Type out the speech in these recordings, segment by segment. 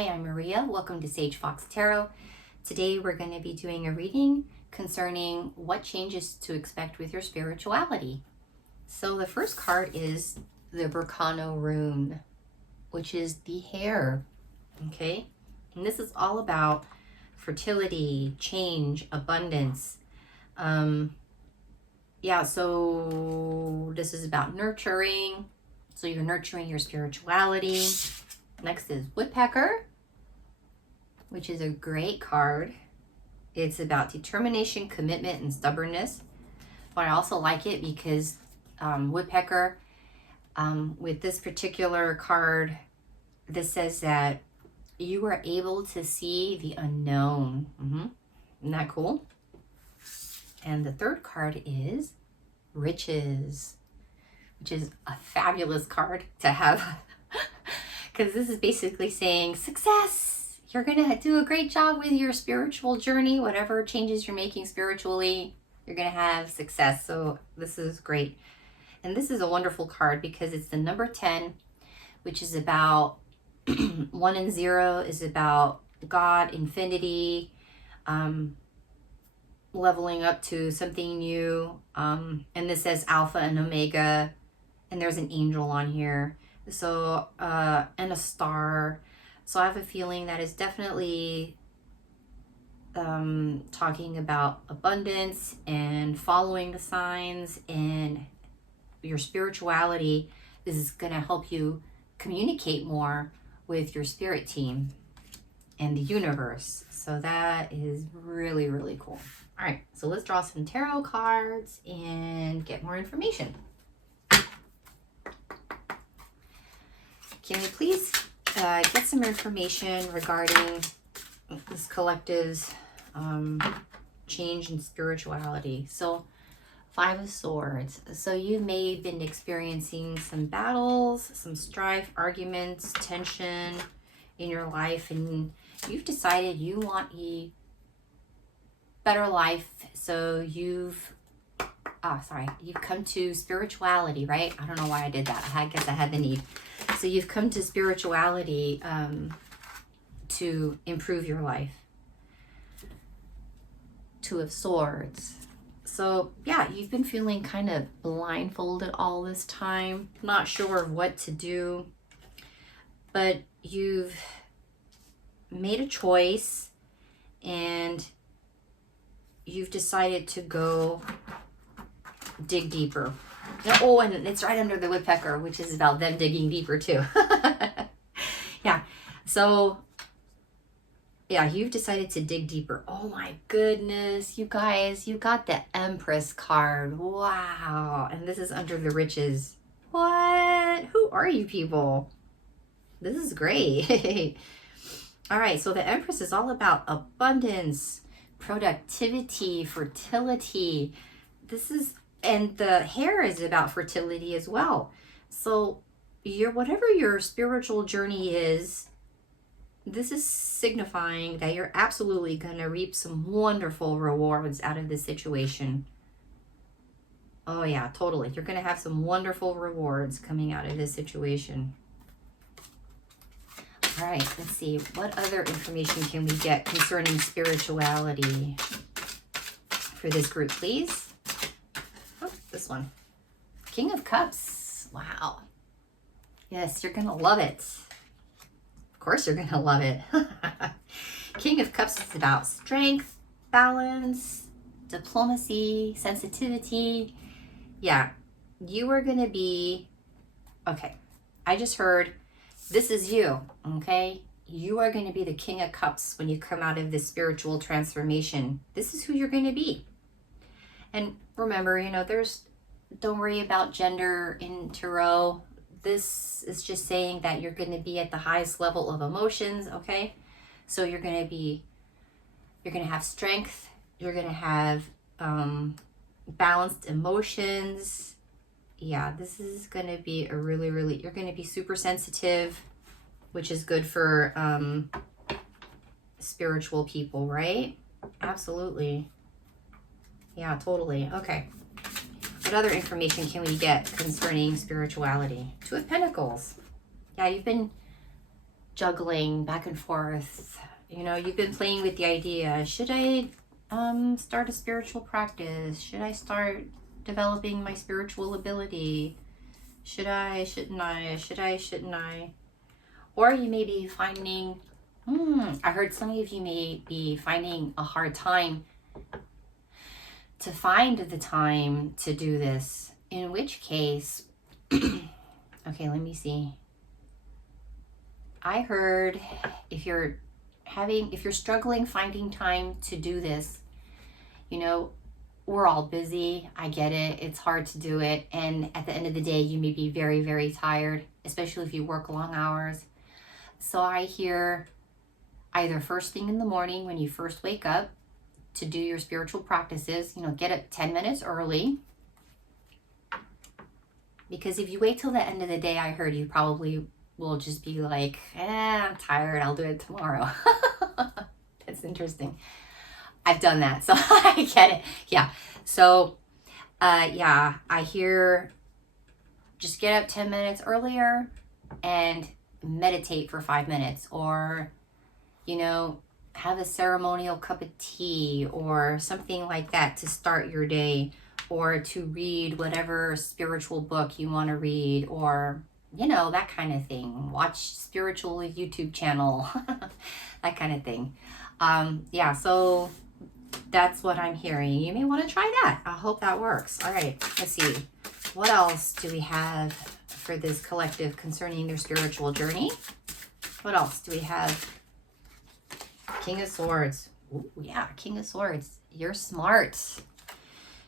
Hi, I'm Maria. Welcome to Sage Fox Tarot. Today we're going to be doing a reading concerning what changes to expect with your spirituality. So the first card is the Burkano rune, which is the hare. Okay, and this is all about fertility, change, abundance. So this is about nurturing. So you're nurturing your spirituality. Next is Woodpecker, which is a great card. It's about determination, commitment, and stubbornness. But I also like it because Woodpecker, with this particular card, this says that you are able to see the unknown. Isn't that cool? And the third card is Riches, which is a fabulous card to have. Because this is basically saying success. You're going to do a great job with your spiritual journey. Whatever changes you're making spiritually, you're going to have success. So this is great. And this is a wonderful card because it's the number 10, which is about 1 and 0 is about God, infinity, leveling up to something new. And this says Alpha and Omega. And there's an angel on here. So, and a star. So I have a feeling that is definitely talking about abundance and following the signs, and your spirituality is going to help you communicate more with your spirit team and the universe. So that is really, really cool. All right, so let's draw some tarot cards and get more information. Can you please get some information regarding this collective's change in spirituality? So 5 of Swords. So you may have been experiencing some battles, some strife, arguments, tension in your life, and you've decided you want a better life. So you've come to spirituality, right? I don't know why I did that. I guess I had the need. So you've come to spirituality to improve your life. 2 of Swords. So yeah, you've been feeling kind of blindfolded all this time, not sure what to do, but you've made a choice and you've decided to go dig deeper. Oh, and it's right under the Woodpecker, which is about them digging deeper too. Yeah. So, yeah, you've decided to dig deeper. Oh my goodness, you guys, you got the Empress card. Wow. And this is under the Riches. What? Who are you people? This is great. All right. So the Empress is all about abundance, productivity, fertility. And the hare is about fertility as well. So whatever your spiritual journey is, this is signifying that you're absolutely going to reap some wonderful rewards out of this situation. Oh yeah, totally. You're going to have some wonderful rewards coming out of this situation. All right, let's see. What other information can we get concerning spirituality for this group, please? This one. King of Cups. Wow. Yes, you're going to love it. Of course you're going to love it. King of Cups is about strength, balance, diplomacy, sensitivity. Yeah, you are going to be... Okay, I just heard this is you, okay? You are going to be the King of Cups when you come out of this spiritual transformation. This is who you're going to be. And remember, don't worry about gender in tarot. This is just saying that you're going to be at the highest level of emotions, okay? So you're going to have strength. You're going to have balanced emotions. Yeah, this is going to be a really, you're going to be super sensitive, which is good for spiritual people, right? Absolutely. Yeah, totally. Okay. What other information can we get concerning spirituality? 2 of Pentacles. Yeah, you've been juggling back and forth. You know, you've been playing with the idea, should I start a spiritual practice? Should I start developing my spiritual ability? Should I, shouldn't I? Should I, shouldn't I? Or you may be finding, I heard some of you may be finding a hard time to find the time to do this. In which case, okay, let me see. I heard if you're struggling finding time to do this, you know, we're all busy. I get it. It's hard to do it. And at the end of the day, you may be very, very tired, especially if you work long hours. So I hear either first thing in the morning when you first wake up to do your spiritual practices, you know, get up 10 minutes early. Because if you wait till the end of the day, I heard you probably will just be like, I'm tired. I'll do it tomorrow. That's interesting. I've done that, so I get it. Yeah. So, yeah, I hear just get up 10 minutes earlier and meditate for 5 minutes, or, you know, have a ceremonial cup of tea or something like that to start your day, or to read whatever spiritual book you want to read, or, you know, that kind of thing. Watch spiritual YouTube channel, that kind of thing. Yeah, so that's what I'm hearing. You may want to try that. I hope that works. All right, let's see. What else do we have for this collective concerning their spiritual journey? What else do we have? King of Swords. Ooh, yeah, King of Swords. You're smart.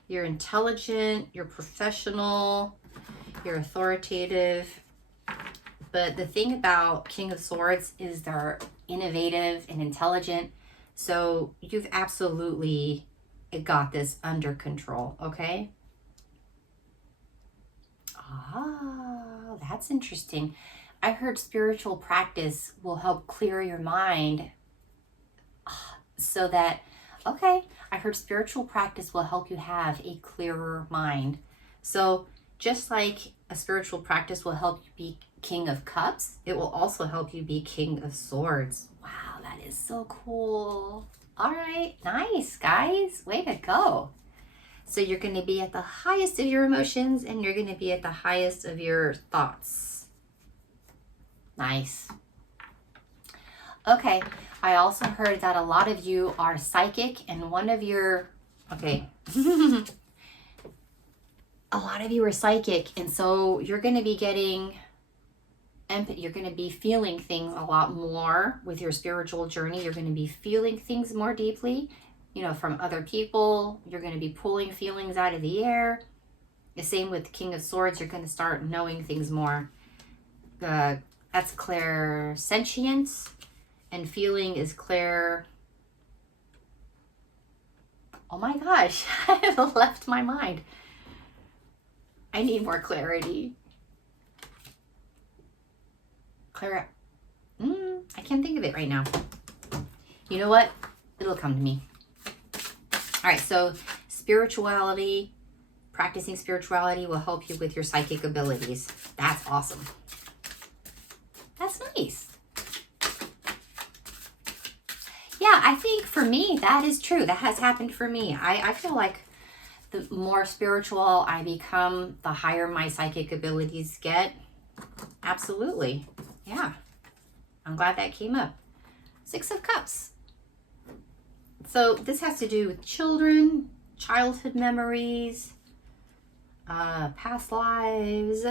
You're intelligent. You're professional. You're authoritative. But the thing about King of Swords is they're innovative and intelligent. So you've absolutely got this under control, okay? Ah, that's interesting. I heard spiritual practice will help clear your mind so that, okay, I heard spiritual practice will help you have a clearer mind. So just like a spiritual practice will help you be King of Cups, it will also help you be King of Swords. Wow, that is so cool. All right, nice, guys. Way to go. So you're going to be at the highest of your emotions, and you're going to be at the highest of your thoughts. Nice. Okay, I also heard that a lot of you are psychic, and one of your, okay, a lot of you are psychic, and so you're going to be getting empathy. You're going to be feeling things a lot more with your spiritual journey. You're going to be feeling things more deeply, you know, from other people. You're going to be pulling feelings out of the air. The same with King of Swords. You're going to start knowing things more. That's clairsentience, and feeling is clair. Oh my gosh, I have left my mind. I need more clarity. I can't think of it right now. You know what? It'll come to me. All right, so spirituality, practicing spirituality will help you with your psychic abilities. That's awesome. That's nice. Yeah, I think for me, that is true. That has happened for me. I feel like the more spiritual I become, the higher my psychic abilities get. Absolutely. Yeah. I'm glad that came up. 6 of Cups. So this has to do with children, childhood memories, past lives,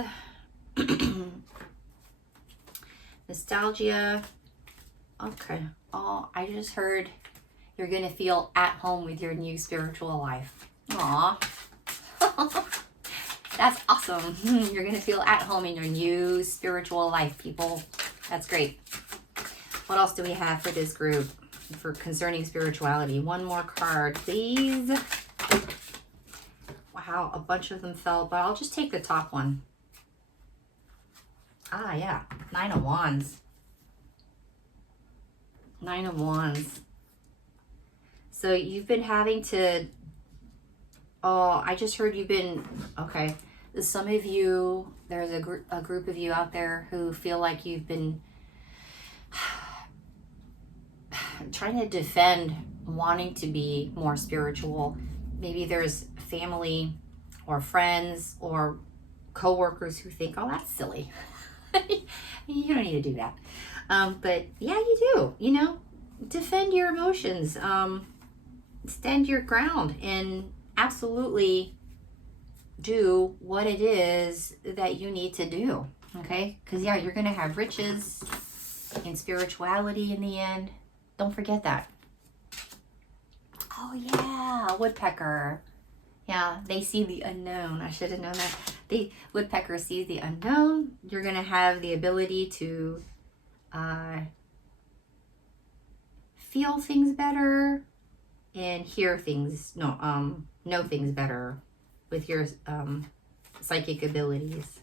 nostalgia. Okay. Oh, I just heard you're going to feel at home with your new spiritual life. Aw. That's awesome. You're going to feel at home in your new spiritual life, people. That's great. What else do we have for this group for concerning spirituality? One more card, please. Wow, a bunch of them fell, but I'll just take the top one. Ah, yeah. 9 of Wands. 9 of Wands. So you've been having to... Oh, I just heard you've been... Okay. Some of you, there's a group of you out there who feel like you've been trying to defend wanting to be more spiritual. Maybe there's family or friends or coworkers who think, oh, that's silly. You don't need to do that. But yeah, you do, you know, defend your emotions, stand your ground, and absolutely do what it is that you need to do. Okay? Because yeah, you're going to have riches and spirituality in the end. Don't forget that. Oh yeah, woodpecker. Yeah, they see the unknown. I should have known that. The woodpecker sees the unknown. You're going to have the ability to feel things better and hear things, know things better with your psychic abilities.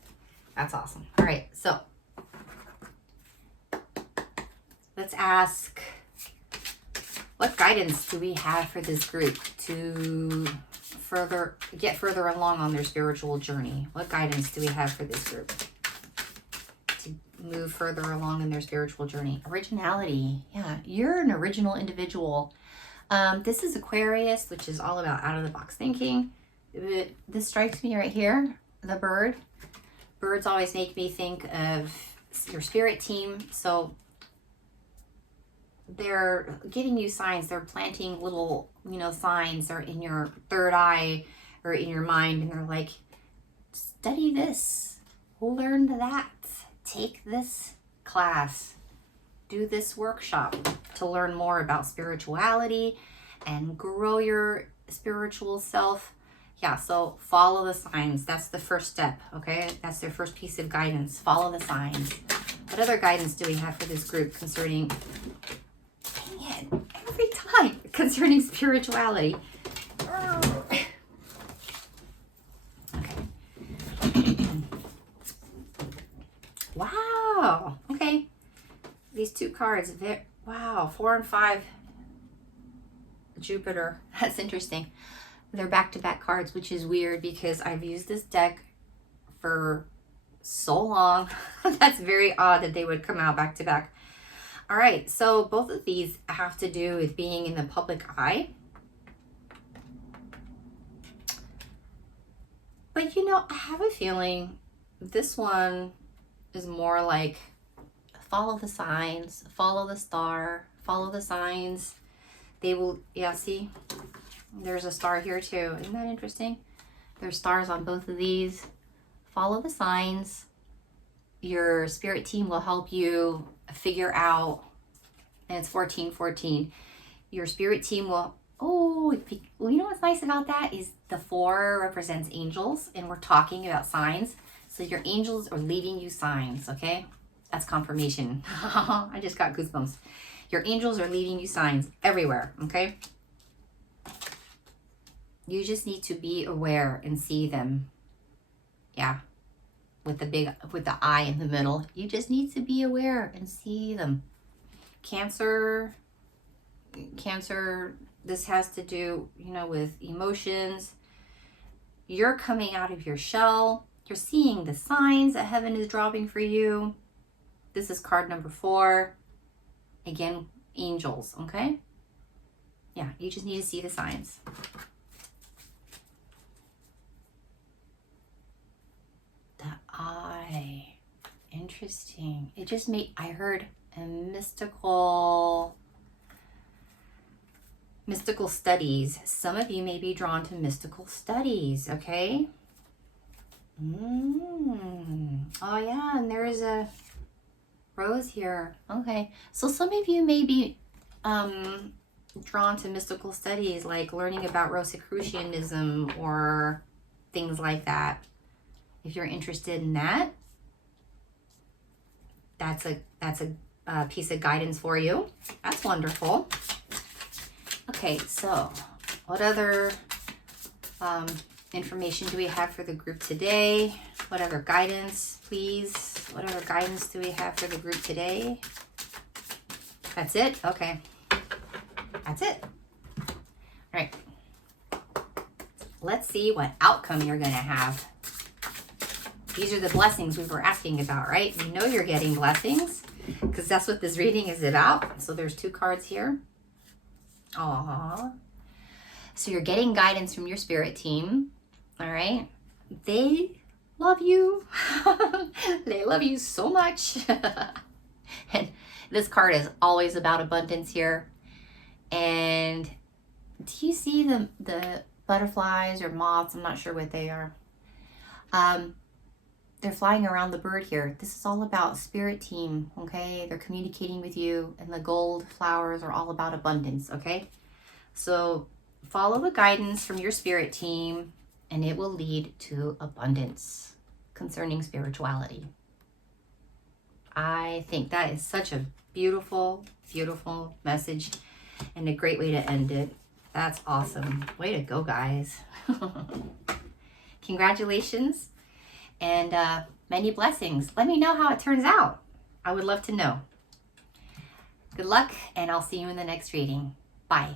That's awesome. All right, so let's ask, what guidance do we have for this group to get further along on their spiritual journey? What guidance do we have for this group to move further along in their spiritual journey? Originality. Yeah, you're an original individual. This is Aquarius, which is all about out-of-the-box thinking. This strikes me right here, the bird. Birds always make me think of your spirit team. So they're giving you signs. They're planting little, signs or in your third eye or in your mind. And they're like, study this, learn that, take this class, do this workshop to learn more about spirituality and grow your spiritual self. Yeah, so follow the signs. That's the first step, okay? That's their first piece of guidance. Follow the signs. What other guidance do we have for this group concerning, dang it, every time, concerning spirituality? Okay. Wow, okay. These two cards, wow, 4 and 5, Jupiter. That's interesting. They're back-to-back cards, which is weird because I've used this deck for so long. That's very odd that they would come out back-to-back. All right, so both of these have to do with being in the public eye. But I have a feeling this one is more like follow the signs, follow the star, follow the signs. They will, yeah, see? There's a star here too. Isn't that interesting? There's stars on both of these. Follow the signs. Your spirit team will help you figure out, and it's 1414. Your spirit team will, well, you know what's nice about that is the 4 represents angels, and we're talking about signs. So your angels are leaving you signs, okay? That's confirmation. I just got goosebumps. Your angels are leaving you signs everywhere, okay? You just need to be aware and see them. Yeah. With the eye in the middle. You just need to be aware and see them. Cancer, this has to do, with emotions. You're coming out of your shell. You're seeing the signs that heaven is dropping for you. This is card number 4. Again, angels, okay? Yeah, you just need to see the signs. The eye. Interesting. It just I heard a mystical studies. Some of you may be drawn to mystical studies, okay? Oh yeah, and there is a rose here. Okay, so some of you may be drawn to mystical studies, like learning about Rosicrucianism or things like that. If you're interested in that, that's a piece of guidance for you. That's wonderful. Okay, so what other information do we have for the group today? What other guidance, please? What other guidance do we have for the group today? That's it? Okay. That's it. All right. Let's see what outcome you're going to have. These are the blessings we were asking about, right? You know you're getting blessings because that's what this reading is about. So there's 2 cards here. Aww. So you're getting guidance from your spirit team. All right. They love you. They love you so much. And this card is always about abundance here. And do you see the butterflies or moths? I'm not sure what they are. They're flying around the bird here. This is all about spirit team, okay? They're communicating with you, and the gold flowers are all about abundance, okay? So follow the guidance from your spirit team, and it will lead to abundance concerning spirituality. I think that is such a beautiful, beautiful message and a great way to end it. That's awesome. Way to go, guys. Congratulations and many blessings. Let me know how it turns out. I would love to know. Good luck, and I'll see you in the next reading. Bye.